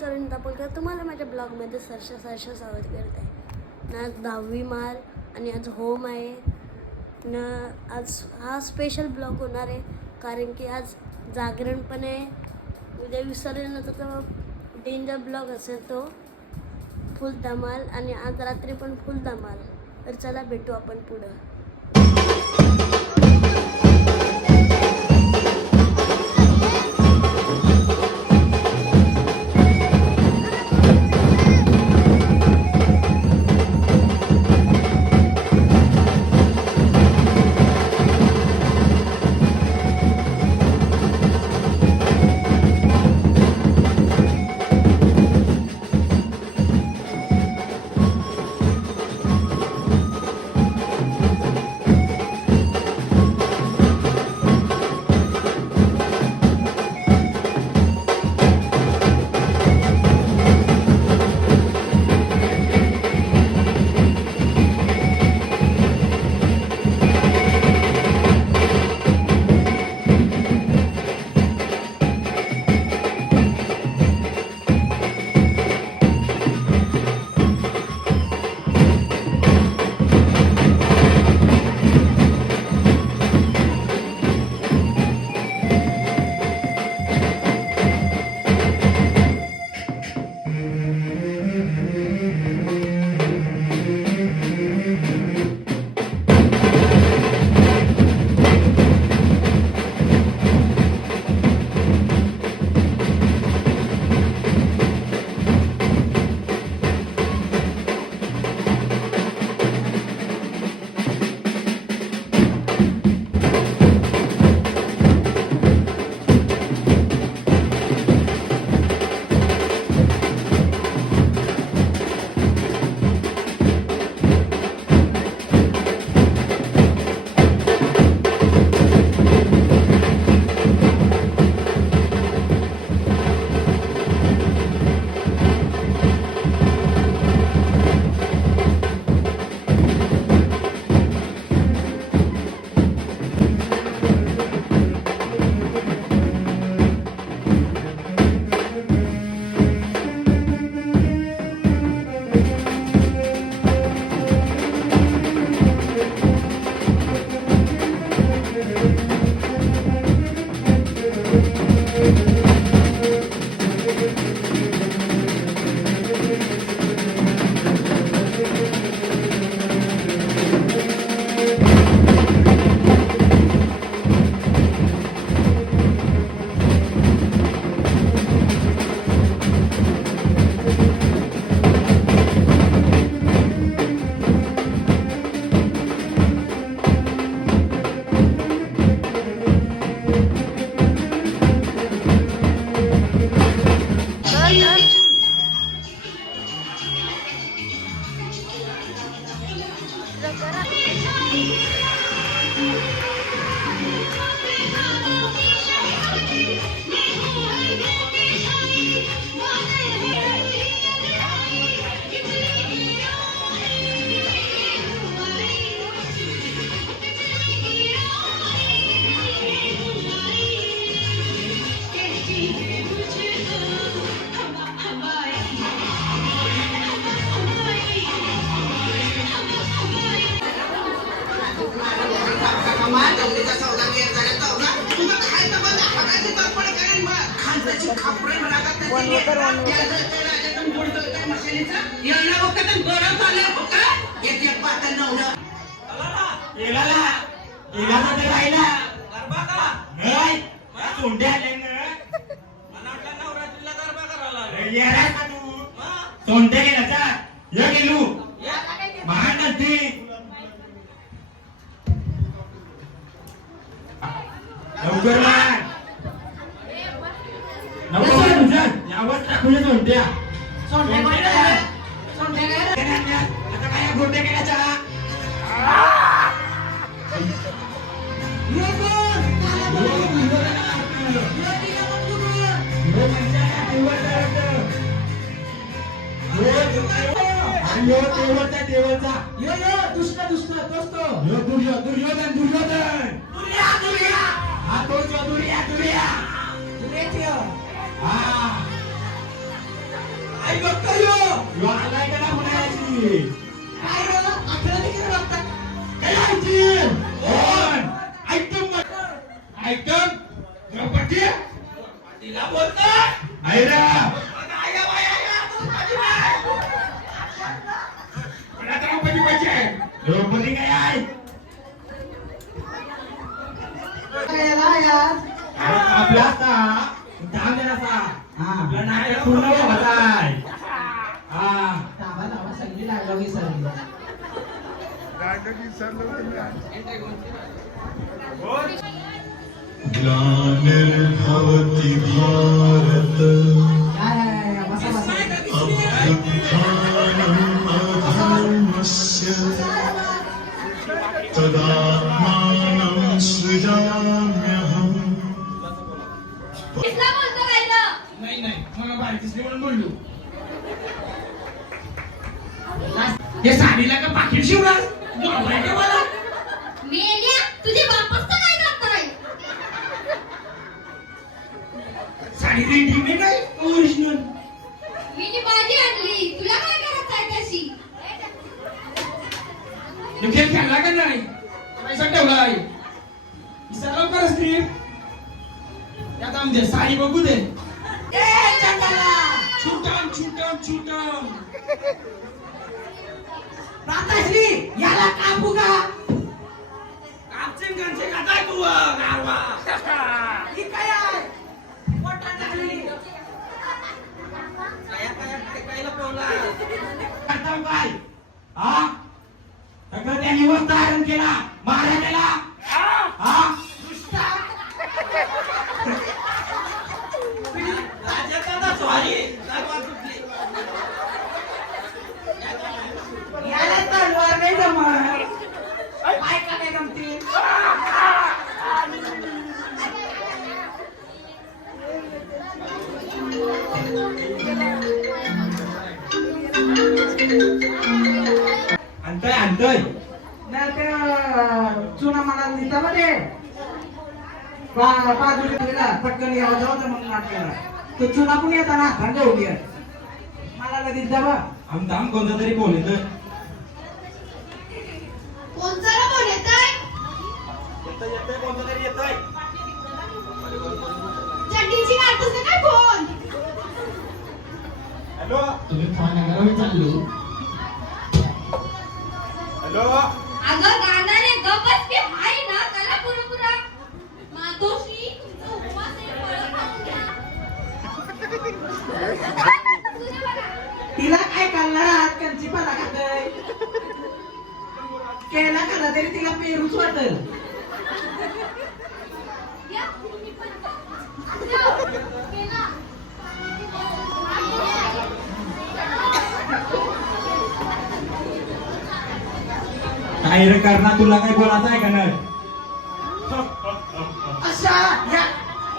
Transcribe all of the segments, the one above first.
चरण दापोलकर तुम्हाला माझ्या ब्लॉगमध्ये सहर्ष स्वागत करत आहे ना. 10वी माल आणि आज होम आहे ना. आज हा स्पेशल ब्लॉग होणार आहे कारण की आज जागरण पण आहे. उद्या विसर्जनाचा डेंजर ब्लॉग असेल तो फुल धमाल आणि आज रात्री पण फुल धमाल. तर चला भेटू आपण पुढं. आई बघतो यो आलाय का ना म्हणायची काय रे अकरा तिकडे बघता काय आयची कोण आयटम द्रौपदी तिला बोलतो आयरा आया बाया मला द्रौपदी पाहिजे द्रौपदी काय आहे आपला थांब जरासा आपला नाटक पूर्ण होताय संगीत लागला मी सर ग्लानिर्भवति भारत अभ्युत्थानम् अधर्मस्य तदात्मानं सृजाम्यहम् नाही नाही मला भारतीय म्हणून बोललो हे साडीला का पाकिट शिवणार मला मेल्या तुझे बापच तर काय करताय साडी रेडी नाही ओरिजिनल मी जी भाजी आणली तुला काय करायचं आहे त्याशी हे खेळ खेळला का नाही पैसा ठेवलाय इसं लवकर असते त्यात आमच्या साडी बघू दे छुटम छुटम छुटम राताश्री याला कापू का कापचे गंजे काय तू गारवा ही काय आहे पोटात टाकलेली कायला पवला करता काय हा सगळं त्यांनी वर धारण केला मारा त्याला हा राजाचा सॉरी याला तलवार नाही जमत काय का नाही जमते आणतोय आणतोय नाही ते चुना मला दिसता मध्ये बाजूला गेला पटकन यावं जाऊ तर मग नाटकाला तो चुना पण येताना हाताने घेऊन ये मला लगेच जा बा आमदाम कोणता तरी फोन येतोय कोणचा बोल येतोय कोणता तरी येतोय चड्डीची काढतोस काय फोन हॅलो तुम्ही खाण्यावर चाललो हॅलो अगं गाणारे गप्पच की हाय ना त्याला पुरा मातोश्री तुमचा उपवास आहे फळं खाऊन घ्या तुझ्या बघा तिला काय करणार आहात कंची पाला खातय केला खाला तरी तिला पेरूच वाटल या तुम्ही पण केला काय रे करणार तुला काय बोलायचं आहे का नाही अशा या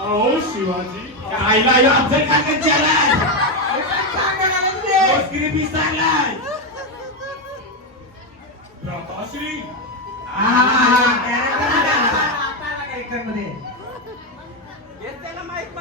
अहो शिवाजी आईला यो अफजल खान चालाय सांगायला तुझे. मोस्किरी बी सांगलाय प्रताश्री मध्ये त्याला माहित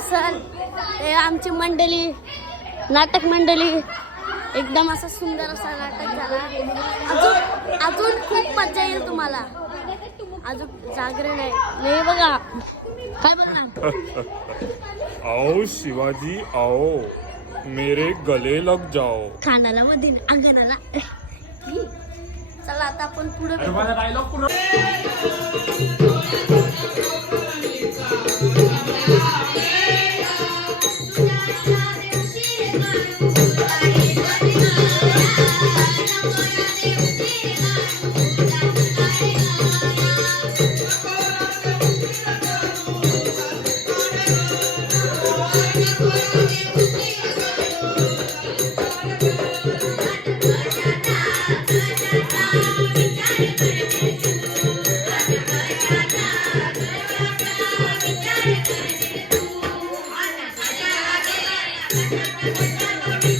सर ते आमची मंडळी नाटक मंडळी एकदम असा सुंदर असा नाटक झाला. अजून अजून खूप मजा येईल तुम्हाला. अजून जागरण आहे नाही बघा. काय बघा आओ शिवाजी आओ मेरे गले लग जाओ. खांडाला मध्ये अंगणाला. चला आता आपण पुढे डायलॉग पूर्ण Thank you.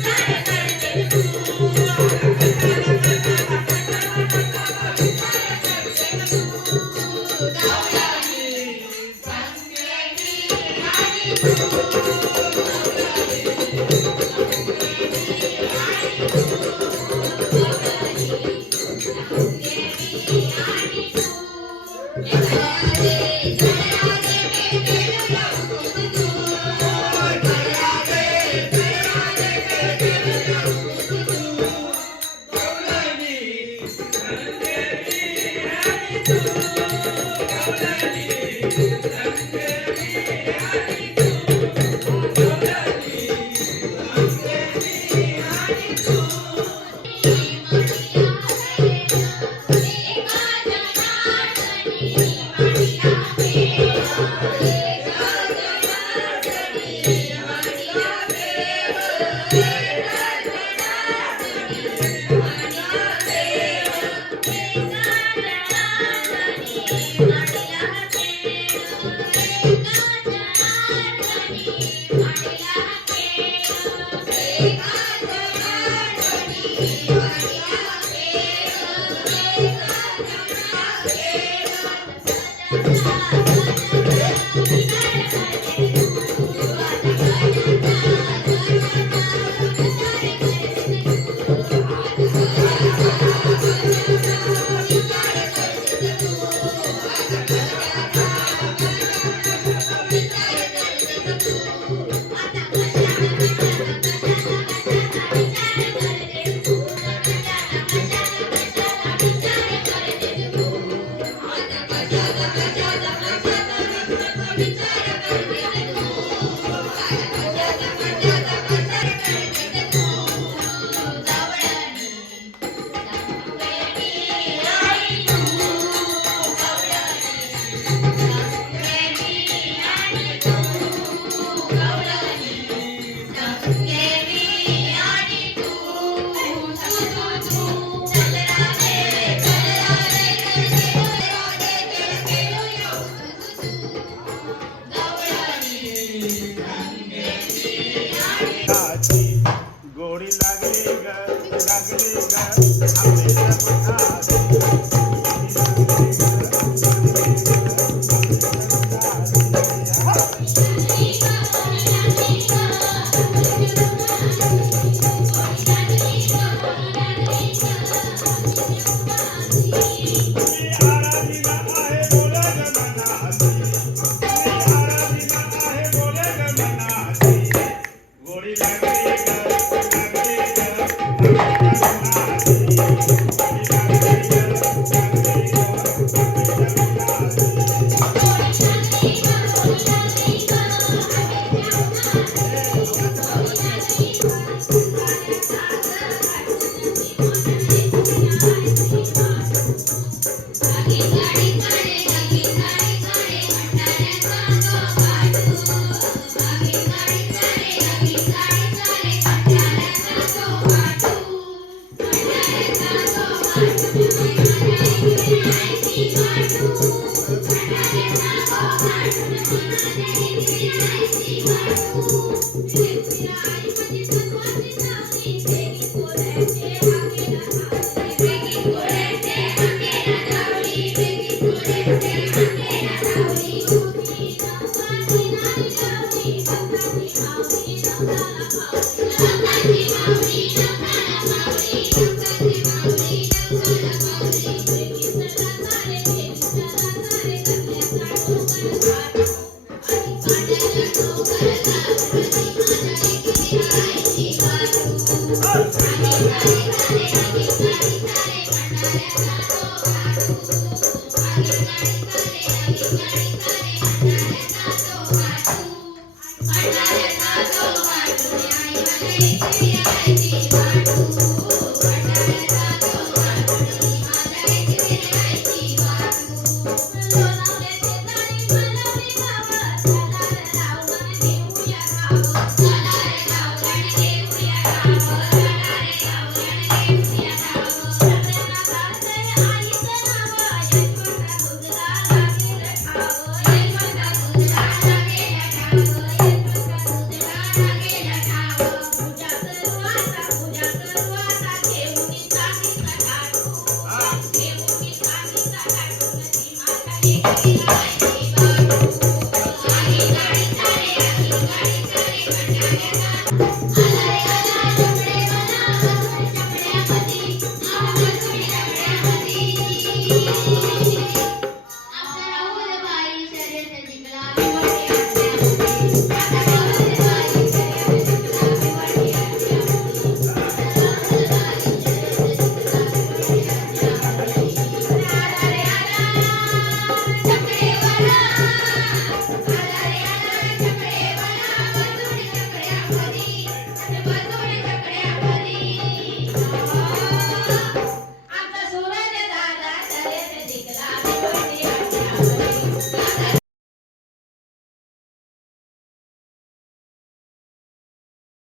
Thank you.